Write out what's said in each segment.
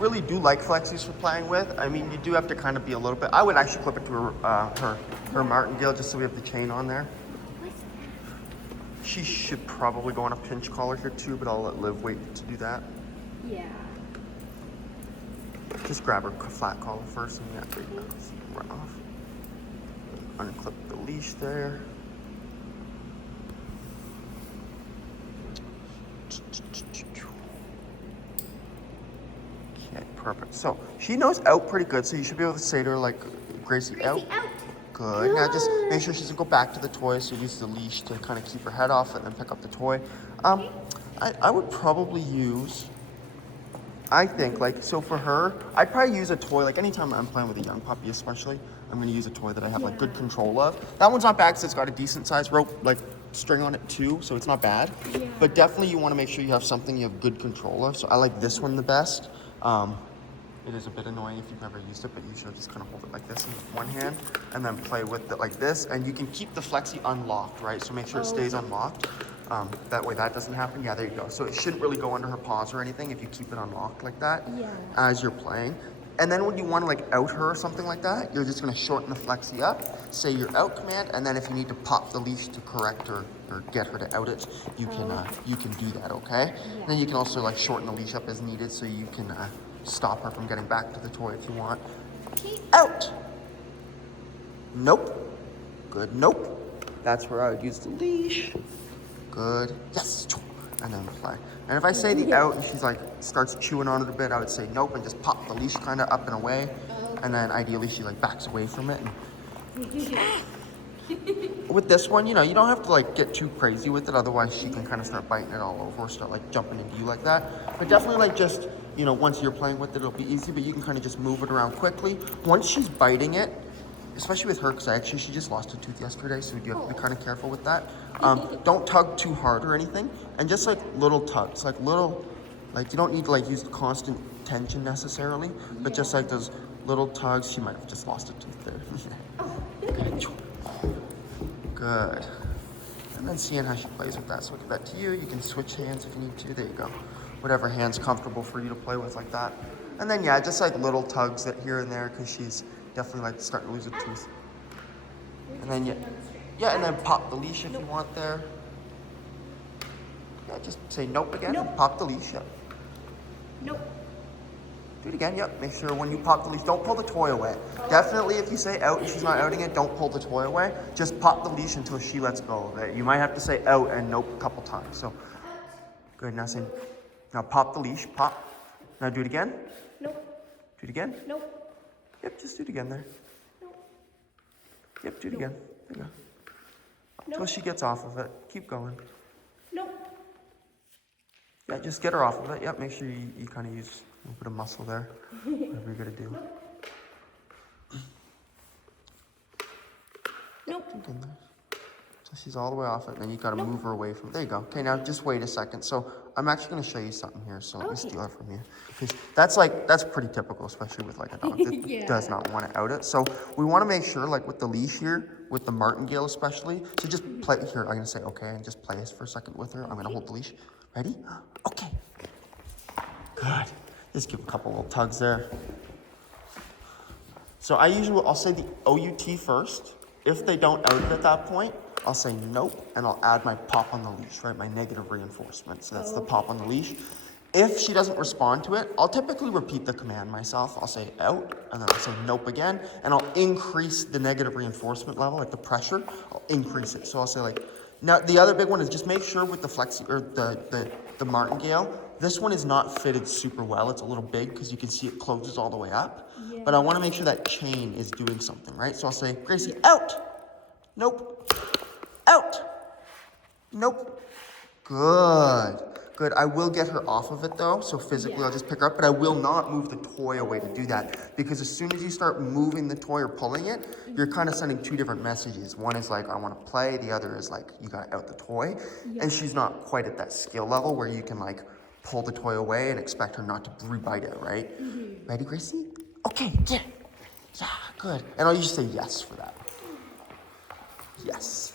Really do like flexies for playing with. I mean, you do have to kind of be a little bit. I would actually clip it to her martingale just so we have the chain on there. She should probably go on a pinch collar here too, but I'll let Liv wait to do that. Yeah. Just grab her flat collar first and yeah, there you go. Run off. Unclip the leash there. Okay, perfect. So she knows out pretty good, so you should be able to say to her like, Gracie, out. Good. Now just make sure she doesn't go back to the toy, so use the leash to kind of keep her head off and then pick up the toy. I would probably use, I think, like, so for her, I'd probably use a toy, like anytime I'm playing with a young puppy especially, I'm gonna use a toy that I have like good control of. That one's not bad because it's got a decent size rope, like string on it too, so it's not bad. Yeah. But definitely you wanna make sure you have something you have good control of. So I like this one the best. It is a bit annoying if you've never used it, but you should just kind of hold it like this in one hand and then play with it like this. And you can keep the flexi unlocked, right? So make sure it stays unlocked. That way that doesn't happen. Yeah, there you go. So it shouldn't really go under her paws or anything if you keep it unlocked like that as you're playing. And then when you want to like out her or something like that, you're just going to shorten the flexi up, say your out command, and then if you need to pop the leash to correct her or get her to out it, you can do that, okay? And then you can also like shorten the leash up as needed so you can stop her from getting back to the toy if you want. Out. Nope. Good. Nope. That's where I would use the leash. Good. Yes. And then play. And if I say the out and she's like starts chewing on it a bit, I would say nope and just pop the leash kind of up and away. And then ideally she like backs away from it. And with this one, you know, you don't have to like get too crazy with it. Otherwise she can kind of start biting it all over or start like jumping into you like that. But definitely like just, you know, once you're playing with it, it'll be easy, but you can kind of just move it around quickly. Once she's biting it, especially with her, because she just lost a tooth yesterday, so you have to be kind of careful with that. Don't tug too hard or anything, and just like little tugs, like little, like you don't need to like use constant tension necessarily, but just like those little tugs. She might have just lost a tooth there. Good. And then seeing how she plays with that. So I'll give that to you. You can switch hands if you need to. There you go. Whatever hand's comfortable for you to play with like that. And then yeah, just like little tugs that here and there because she's definitely like starting to lose a tooth. And then yeah, and then pop the leash if you want there. Yeah, just say nope again and pop the leash. Yep. Nope. Do it again, yep. Make sure when you pop the leash, don't pull the toy away. Definitely if you say out and she's not outing it, don't pull the toy away. Just pop the leash until she lets go of it. You might have to say out and nope a couple times. So good, now pop the leash, pop. Now do it again. Nope. Do it again. Nope. Yep, just do it again there. Nope. Yep, do it again. There you go. Nope. Until she gets off of it. Keep going. Nope. Yeah, just get her off of it. Yep, make sure you kind of use a little bit of muscle there. Whatever you're going to do. Nope. Good there. So she's all the way off it, and then you got to move her away from it. There you go. Okay, now just wait a second. So I'm actually going to show you something here. So let me steal it from you. Because that's pretty typical, especially with like a dog that does not want to out it. So we want to make sure, like with the leash here, with the martingale especially. So just play here. I'm going to say okay and just play this for a second with her. I'm going to hold the leash. Ready? Okay. Good. Just give a couple little tugs there. So I'll say the OUT first. If they don't out it at that point, I'll say nope, and I'll add my pop on the leash, right? My negative reinforcement. So that's the pop on the leash. If she doesn't respond to it, I'll typically repeat the command myself. I'll say out, and then I'll say nope again, and I'll increase the negative reinforcement level, like the pressure. I'll increase it. So I'll say like, now the other big one is just make sure with the flexi or the martingale, this one is not fitted super well. It's a little big because you can see it closes all the way up. Yeah. But I want to make sure that chain is doing something, right? So I'll say, Gracie, out. Nope. Out. Nope. Good. Good. I will get her off of it though. So physically I'll just pick her up, but I will not move the toy away to do that. Because as soon as you start moving the toy or pulling it, you're kind of sending two different messages. One is like, I want to play. The other is like, you got to out the toy. And she's not quite at that skill level where you can like pull the toy away and expect her not to rebite it, right? Ready, Gracie? Okay, yeah. Yeah, good. And I'll usually say yes for that. Yes.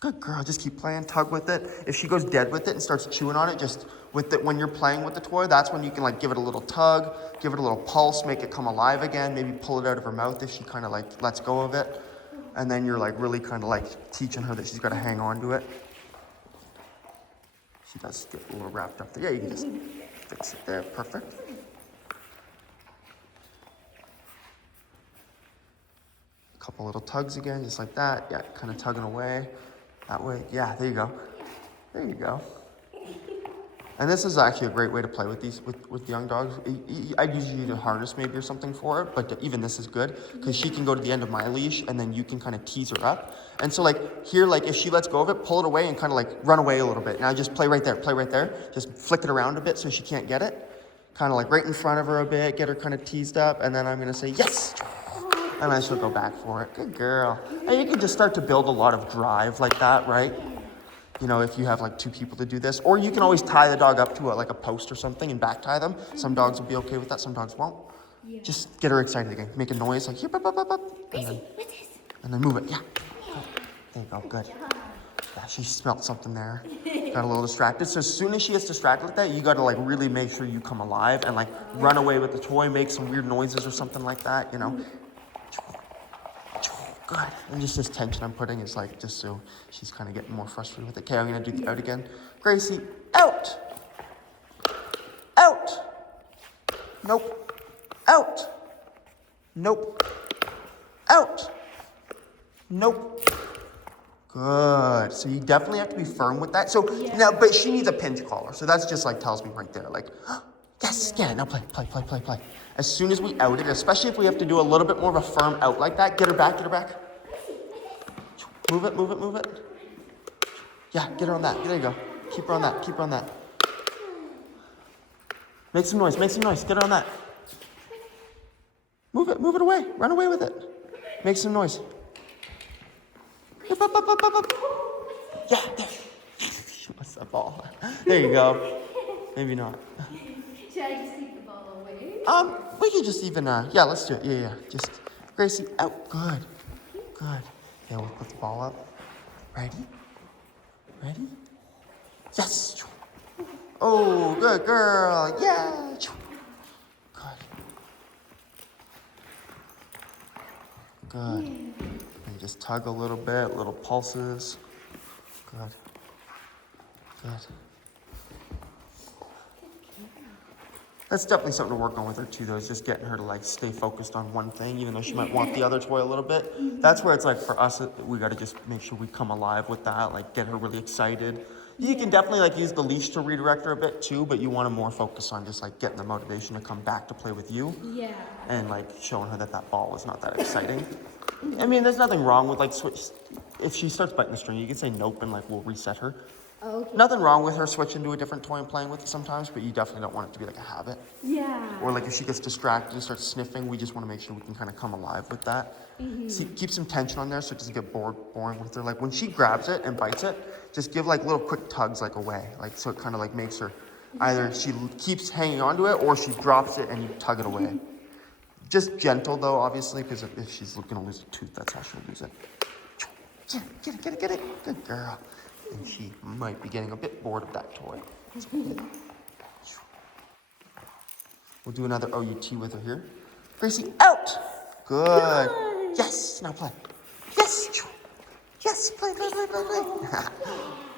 Good girl, just keep playing, tug with it. If she goes dead with it and starts chewing on it, just with it, when you're playing with the toy, that's when you can like give it a little tug, give it a little pulse, make it come alive again, maybe pull it out of her mouth if she kind of like lets go of it. And then you're like really kind of like teaching her that she's got to hang on to it. She does get a little wrapped up there. Yeah, you can just fix it there, perfect. A couple little tugs again, just like that. Yeah, kind of tugging away. That way, yeah, there you go. There you go. And this is actually a great way to play with these, with young dogs. I'd usually use a harness maybe or something for it, but even this is good because she can go to the end of my leash and then you can kind of tease her up. And so like here, like if she lets go of it, pull it away and kind of like run away a little bit. Now just play right there, play right there. Just flick it around a bit so she can't get it. Kind of like right in front of her a bit, get her kind of teased up. And then I'm gonna say, yes. And then she'll go back for it. Good girl. And you can just start to build a lot of drive like that, right? You know, if you have like 2 people to do this, or you can always tie the dog up to like a post or something and back tie them. Some dogs will be okay with that, some dogs won't. Yeah. Just get her excited again. Make a noise like, here, and then move it, yeah. There you go, good. Yeah, she smelled something there. Got a little distracted. So as soon as she gets distracted like that, you gotta like really make sure you come alive and like run away with the toy, make some weird noises or something like that, you know. Good. And just this tension I'm putting is like just so she's kind of getting more frustrated with it. Okay, I'm gonna do the out again. Gracie, out. Out. Nope. Out. Nope. Out. Nope. Good. So you definitely have to be firm with that. So now, but she needs a pinch collar. So that's just like tells me right there, like, yes, yeah, now play. As soon as we out it, especially if we have to do a little bit more of a firm out like that, get her back. Move it. Yeah, get her on that. There you go. Keep her on that. Make some noise. Get her on that. Move it away. Run away with it. Make some noise. Up. Yeah, there. She wants that ball. There you go. Maybe not. Should I just take the ball away? We could just even, yeah, let's do it. Yeah. Just, Gracie, out. Good. Okay, we'll put the ball up. Ready? Yes. Oh, good girl. Yeah. Good. And just tug a little bit, little pulses. Good. That's definitely something to work on with her too, though, is just getting her to like stay focused on one thing, even though she might want the other toy a little bit. That's where it's like for us, we got to just make sure we come alive with that, like get her really excited. You can definitely like use the leash to redirect her a bit too, but you want to more focus on just like getting the motivation to come back to play with you. Yeah. And like showing her that ball is not that exciting. I mean, there's nothing wrong with like switch. If she starts biting the string, you can say nope and like we'll reset her. Oh, okay. Nothing wrong with her switching to a different toy and playing with it sometimes, but you definitely don't want it to be like a habit. Yeah. Or like if she gets distracted and starts sniffing, we just want to make sure we can kind of come alive with that. See, keep some tension on there so it doesn't get boring with her. Like when she grabs it and bites it, just give like little quick tugs like away. Like so it kind of like makes her either she keeps hanging on to it or she drops it and you tug it away. Just gentle though, obviously, because if she's gonna lose a tooth, that's how she'll lose it. Yeah, get it. Good girl. And she might be getting a bit bored of that toy. We'll do another OUT with her here. Gracie, out. Good. Yes, now play. Yes, play.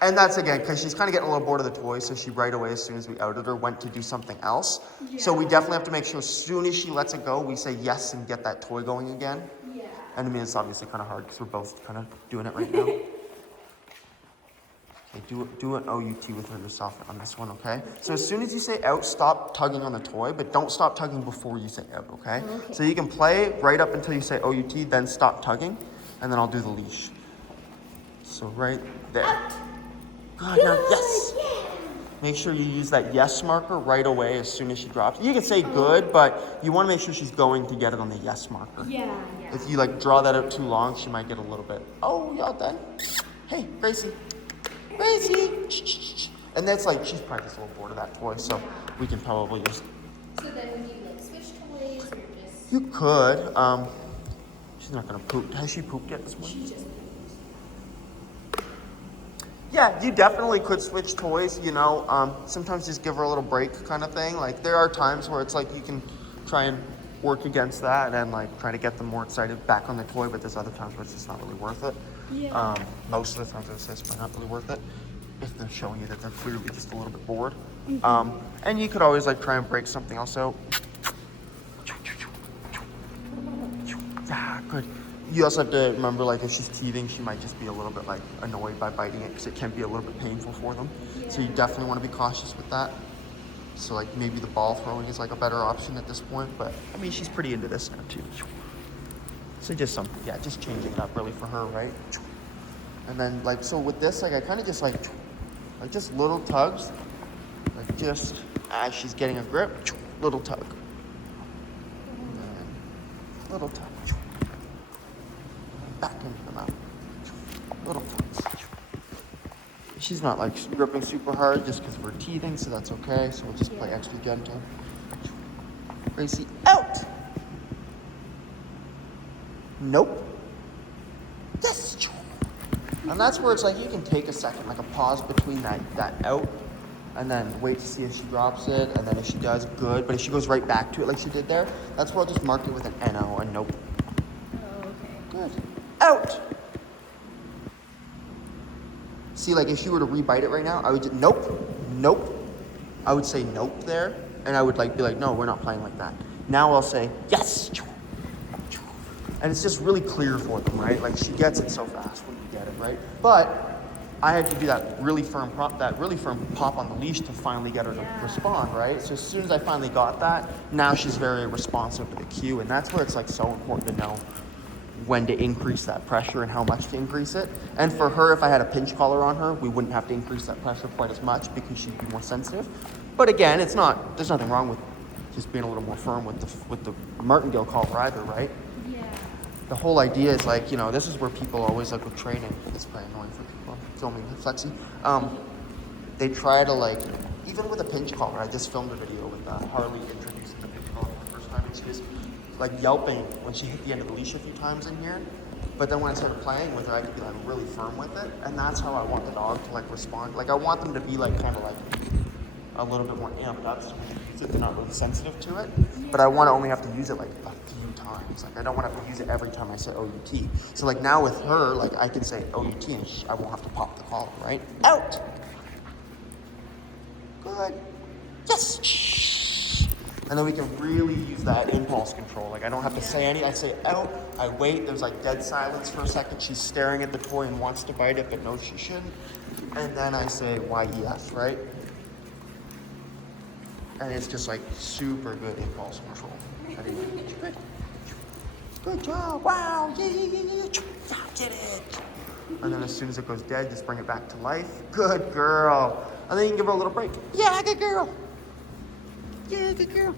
And that's again, because she's kind of getting a little bored of the toy, so she right away, as soon as we outed her, went to do something else. Yeah. So we definitely have to make sure as soon as she lets it go, we say yes and get that toy going again. Yeah. And I mean, it's obviously kind of hard because we're both kind of doing it right now. Okay, do an OUT with her yourself on this one, okay? So as soon as you say out, stop tugging on the toy, but don't stop tugging before you say out, okay? So you can play right up until you say OUT, then stop tugging, and then I'll do the leash. So right there. Good, now yes. Make sure you use that yes marker right away as soon as she drops. You can say good, but you want to make sure she's going to get it on the yes marker. Yeah. If you like draw that out too long, she might get a little bit, oh, y'all done? Hey, Gracie. And that's like, she's probably just a little bored of that toy, so we can probably just... So then would you like switch toys or just... You could. She's not gonna poop. Has she pooped yet this morning? She just Yeah, you definitely could switch toys, you know. Sometimes just give her a little break kind of thing. Like there are times where it's like you can try and work against that and like try to get them more excited back on the toy, but there's other times where it's just not really worth it. Yeah. Most of the times I would say it's probably not really worth it if they're showing you that they're clearly just a little bit bored. And you could always like try and break something else out. Yeah, good. You also have to remember, like, if she's teething, she might just be a little bit, like, annoyed by biting it because it can be a little bit painful for them. Yeah. So you definitely want to be cautious with that. So, like, maybe the ball throwing is, like, a better option at this point. But, I mean, she's pretty into this now, too. So just just changing it up really for her, right? And then, like, so with this, like, I kind of just, like just little tugs. Like, just as she's getting a grip, little tug. And then little tug. Back into the mouth. Little tugs. She's not like gripping super hard just because we're teething, so that's okay. So we'll just play extra gentle. Gracie, out! Nope. Yes! And that's where it's like you can take a second, like a pause between that out, and then wait to see if she drops it, and then if she does, good. But if she goes right back to it like she did there, that's where I'll just mark it with an NO, a nope. Oh, okay. Good. Out! See, like if she were to rebite it right now, I would just, nope, nope. I would say nope there, and I would like be like, no, we're not playing like that. Now I'll say, yes! And it's just really clear for them, right? Like she gets it so fast when you get it, right? But I had to do that really firm pop on the leash to finally get her to respond, right? So as soon as I finally got that, now she's very responsive to the cue, and that's where it's like so important to know when to increase that pressure and how much to increase it. And for her, if I had a pinch collar on her, we wouldn't have to increase that pressure quite as much because she'd be more sensitive. But again, there's nothing wrong with just being a little more firm with the martingale collar either, right? Yeah. The whole idea is like, you know, this is where people always like with training, it's very annoying for people filming with Flexi. They try to like, even with a pinch collar, I just filmed a video with Harley introducing the pinch collar for the first time, and she was like yelping when she hit the end of the leash a few times in here. But then when I started playing with her, I could be like really firm with it, and that's how I want the dog to like respond. Like I want them to be like kind of like a little bit more amped up, so they're not really sensitive to it. But I want to only have to use it like a few times. Like I don't want to have to use it every time I say OUT. So like now with her, like I can say OUT and I won't have to pop the collar, right? Out. Good. Yes. And then we can really use that impulse control. Like I don't have to say any. I say out. I wait. There's like dead silence for a second. She's staring at the toy and wants to bite it, but knows she shouldn't. And then I say YES, right? And it's just like super good impulse control. Good. Good job. Wow. Yeah. Get it. And then as soon as it goes dead, just bring it back to life. Good girl. And then you can give her a little break. Yeah, good girl. Yeah, good girl.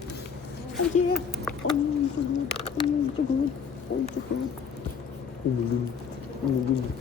Oh, yeah. Oh, you're good. Oh, you're good. Oh, you're good.